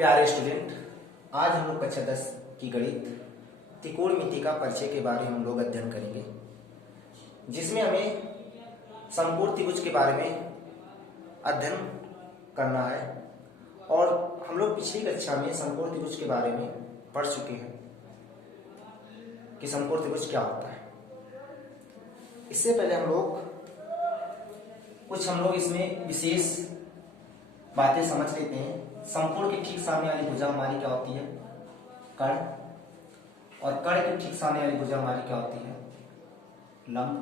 प्यारे स्टूडेंट, आज हम लोग कक्षा 10 की गणित त्रिकोणमिति का परिचय के बारे में हम लोग अध्ययन करेंगे, जिसमें हमें समकोण त्रिभुज के बारे में अध्ययन करना है। और हम लोग पिछली कक्षा में समकोण त्रिभुज के बारे में पढ़ चुके हैं कि समकोण त्रिभुज क्या होता है। इससे पहले हम लोग इसमें विशेष बातें समझ लेते हैं। समकोण के ठीक सामने वाली भुजा हमारी क्या होती है? कर्ण। और कर्ण के ठीक सामने वाली भुजा हमारी क्या होती है? लंब।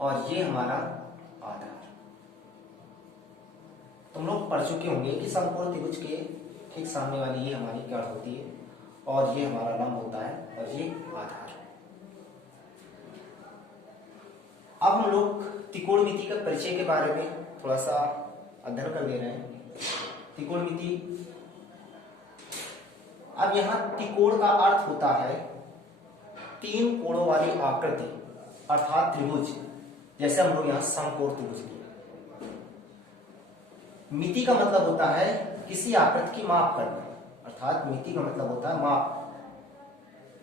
और ये हमारा आधार। तुम लोग पढ़ चुके होंगे कि समकोण त्रिभुज के ठीक सामने वाली ये हमारी क्या होती है और ये हमारा लंब होता है और ये आधार। अब हम लोग त्रिकोणमिति का परिचय के बारे में थोड़ा सा अध्ययन कर ले रहे हैं। त्रिकोणमिति, अब यहां त्रिकोण का अर्थ होता है तीन कोणों वाली आकृति अर्थात त्रिभुज। जैसे हम लोग यहां समकोण त्रिभुज लिए। मिति का मतलब होता है किसी आकृति की माप करना, अर्थात मिति का मतलब होता है माप।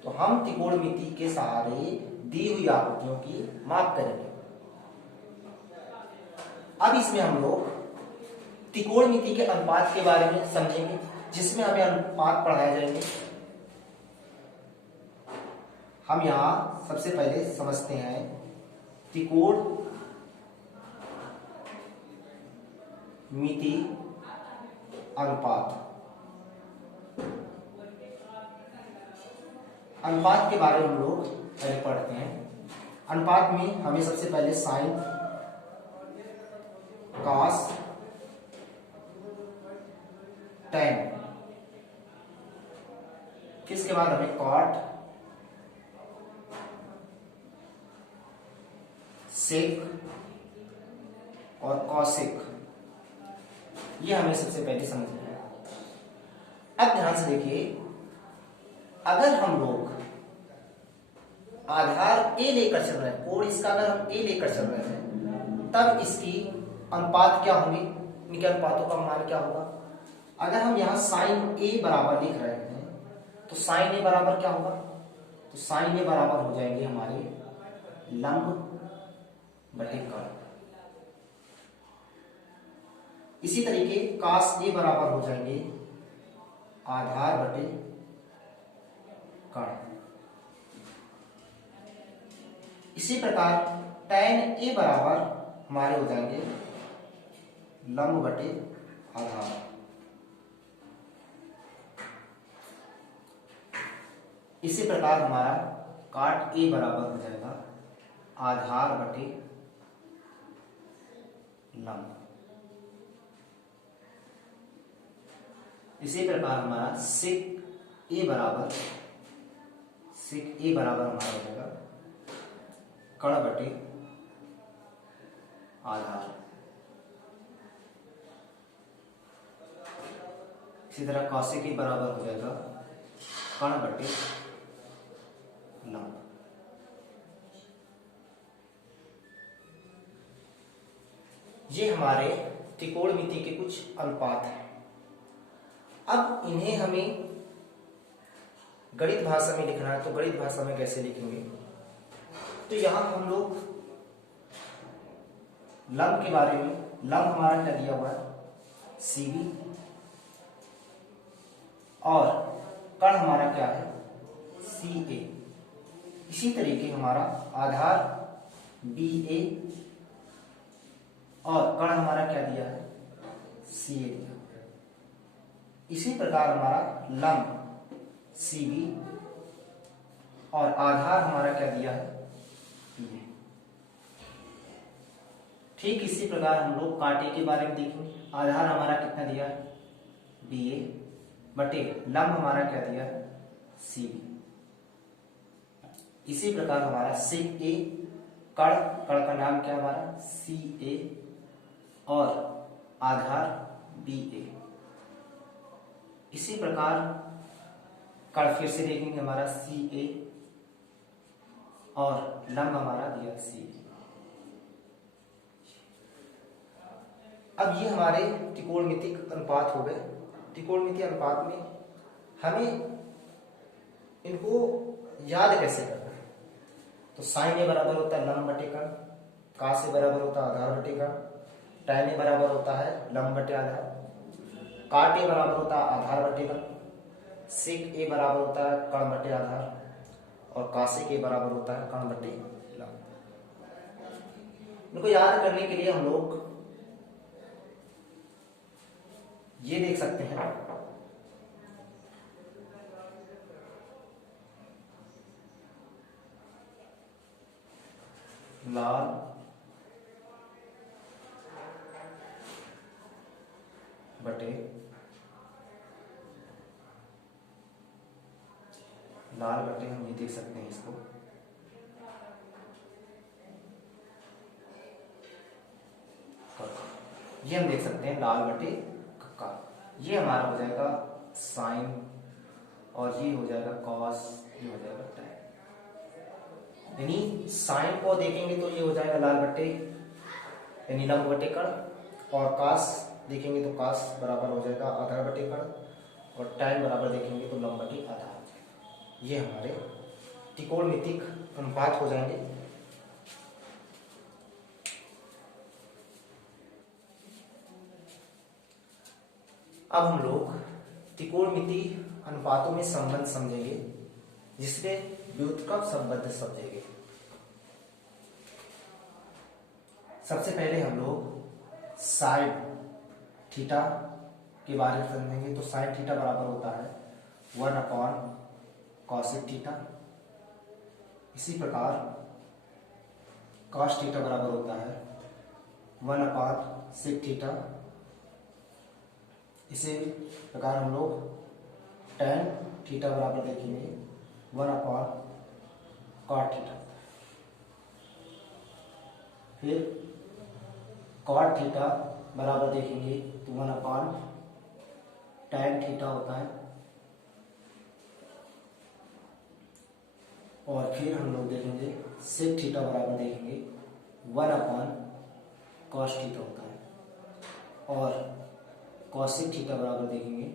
तो हम त्रिकोणमिति के सहारे दी हुई आकृतियों की माप करेंगे। अब इसमें हम लोग त्रिकोणमिति के अनुपात के बारे में समझेंगे, जिसमें हमें अनुपात पढ़ाए जाएंगे। हम यहां सबसे पहले समझते हैं त्रिकोणमिति अनुपात। अनुपात के बारे में हम लोग पहले पढ़ते हैं। अनुपात में हमें सबसे पहले साइन, कॉस, टैन, किसके बाद हमें कॉट, सेक और कॉसेक, ये हमें सबसे पहले समझना है। अब ध्यान से देखिए, अगर हम लोग आधार ए लेकर चल रहे हैं, कोण इसका अगर हम ए लेकर चल रहे हैं, तब इसकी अनुपात क्या होंगे? इनके अनुपातों का मान क्या होगा? अगर हम यहां साइन ए बराबर लिख रहे हैं तो साइन ए बराबर क्या होगा? तो साइन ए बराबर हो जाएंगे हमारे लंब बटे कर्ण। इसी तरीके कास ए बराबर हो जाएंगे आधार बटे कर्ण। इसी प्रकार टैन ए बराबर हमारे हो जाएंगे लंब बटे आधार। इसी प्रकार हमारा काट ए बराबर हो जाएगा आधार बटे लंब। इसी प्रकार हमारा सेक ए बराबर हमारा हो जाएगा कर्ण बटे आधार। इसी तरह कौशिक ए बराबर हो जाएगा कर्ण बटे लंब। ये हमारे त्रिकोणमिति के कुछ अनुपात हैं। अब इन्हें हमें गणित भाषा में लिखना है, तो गणित भाषा में कैसे लिखेंगे? तो यहां हम लोग लंब के बारे में, लंब हमारा क्या दिया हुआ है? सीबी। और कर्ण हमारा क्या है? सी ए। इसी तरीके हमारा आधार बी ए और कर्ण हमारा क्या दिया है? सी ए दिया। इसी प्रकार हमारा लंब सी बी और आधार हमारा क्या दिया है? बी ए। ठीक इसी प्रकार हम लोग काटे के बारे में देखेंगे। आधार हमारा कितना दिया है? बी ए बटे लंब हमारा क्या दिया है? C B. इसी प्रकार हमारा सेक ए, कर्ण का नाम क्या हमारा? सी ए और आधार बी ए। इसी प्रकार कर्ण फिर से देखेंगे हमारा सी ए और लंब हमारा दिया सी बी। अब ये हमारे त्रिकोणमितिक अनुपात हो गए। त्रिकोणमितीय अनुपात में हमें इनको याद कैसे करना है। तो साइन ए बराबर होता है लंब बटे कर्ण, कास ए बराबर होता है आधार बटे कर्ण, tan ए बराबर होता है लंब बटे आधार, काट ए बराबर होता है आधार बटे कर्ण, सेक ए बराबर होता है कर्ण बटे आधार, और कासेक ए बराबर होता है कर्ण बटे लंब। इनको याद करने के लिए हम लोग ये देख सकते हैं, लाल बटे हम ये देख सकते हैं इसको, ये हम देख सकते हैं लाल बटे कक्का। ये हमारा हो जाएगा साइन, और ये हो जाएगा कॉस, ये हो जाएगा टैन। यानी साइन को देखेंगे तो ये हो जाएगा लाल बटे यानी लंब बटे कर्ण, और कास देखेंगे तो कास बराबर हो जाएगा आधार बटे कर्ण, और टैन बराबर देखेंगे तो लंब बटे आधार हो जाएगा। ये हमारे त्रिकोणमितिक अनुपात हो जाएंगे। अब हम लोग त्रिकोणमितीय अनुपातों में संबंध समझेंगे, जिसमें व्युत्क्रम संबंध समझेंगे। सबसे पहले हम लोग साइन थीटा के बारे में समझेंगे। तो साइन थीटा बराबर होता है 1/cosec थीटा। इसी प्रकार cos थीटा बराबर होता है 1/sec थीटा। इसी प्रकार हम लोग tan थीटा बराबर देखेंगे 1/cot थीटा। फिर cot थीटा बराबर देखेंगे तो 1/tan थीटा होता है। और फिर हम लोग देखेंगे sec थीटा बराबर देखेंगे 1/cos थीटा होता है। और cosec थीटा बराबर देखेंगे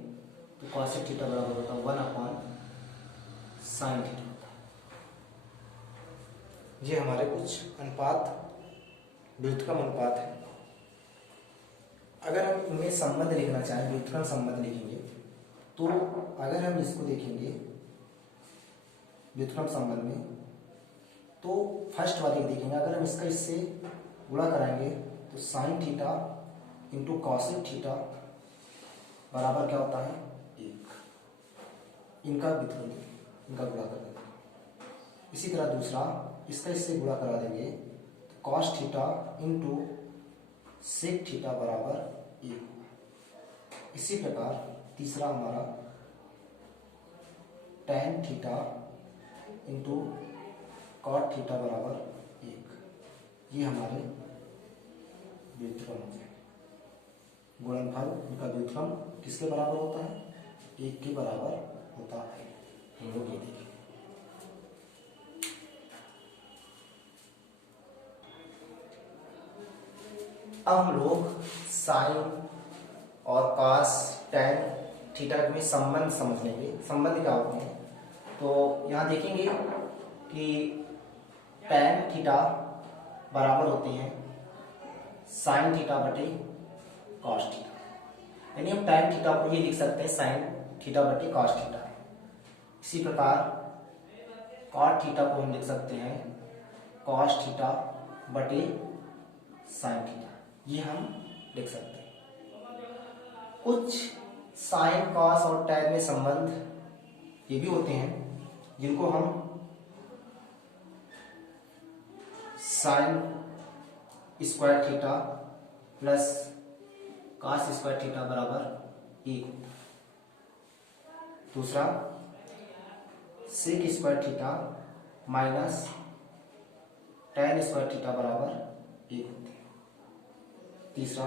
तो cosec थीटा बराबर होता है 1/sin थीटा होता है। ये हमारे कुछ अनुपात व्युत्क्रम अनुपात है। अगर हम इनमें संबंध लिखना चाहें, व्युत्क्रम संबंध लिखेंगे, तो अगर हम इसको देखेंगे व्युत्क्रम संबंध में, तो फर्स्ट वाले को देखेंगे। अगर हम इसका इससे गुणा कराएंगे तो sine theta into cosec theta बराबर क्या होता है 1। इनका व्युत्क्रम इनका गुणा कर देंगे। इसी तरह दूसरा इसका इससे गुणा करा देंगे तो cos theta into sec theta बराबर 1। इसी प्रकार तीसरा हमारा tan theta into cot theta बराबर 1। ये हमारे व्युत्क्रम हो जाए। गुणनफल इनका व्युत्क्रम किसके बराबर होता है 1 के बराबर होता है। हम लोग ये देखें। अब हम लोग साइन और कॉस tan थीटा में संबंध समझ लेंगे। संबंध क्या होते हैं तो यहाँ देखेंगे कि tan थीटा बराबर होते हैं साइन थीटा बटे कॉस थीटा। यानी हम tan थीटा को ये लिख सकते हैं साइन थीटा बटे कॉस थीटा। इसी प्रकार कॉट थीटा को हम लिख सकते हैं कॉस थीटा बटे साइन थीटा। ये हम लिख सकते हैं। कुछ साइन कॉस और tan में संबंध ये भी होते हैं जिनको हम sine square theta plus cos square theta बराबर 1। दूसरा sec square theta minus tan square theta बराबर 1 होते हैं। तीसरा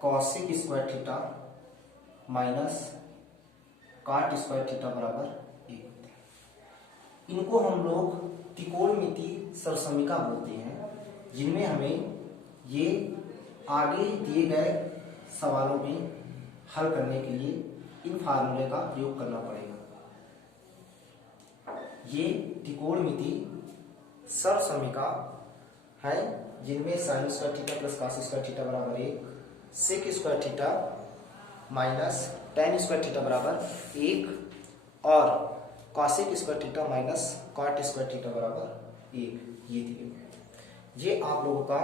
cosec square theta minus cot square theta बराबर 1 होते हैं। इनको हम लोग त्रिकोणमितीय सरसमीका बोलते हैं, जिनमें हमें ये आगे दिए गए सवालों में हल करने के लिए इन फार्मूले का प्रयोग करना पड़ेगा। ये त्रिकोणमिति सर्वसमीका है जिनमें sine square theta plus cos square theta बराबर 1, sec square theta minus tan square theta बराबर 1 और cosec square theta minus cot square theta बराबर 1 ये दिए। ये आप लोगों का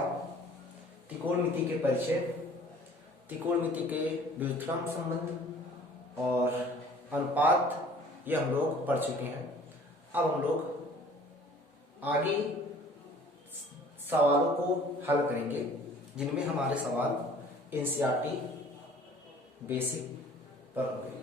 त्रिकोणमिति के परिचय, त्रिकोणमिति के व्युत्क्रम संबंध और अनुपात ये हम लोग पढ़ चुके हैं। अब हम लोग आगे सवालों को हल करेंगे जिनमें हमारे सवाल एनसीईआरटी बेसिक पर होंगे।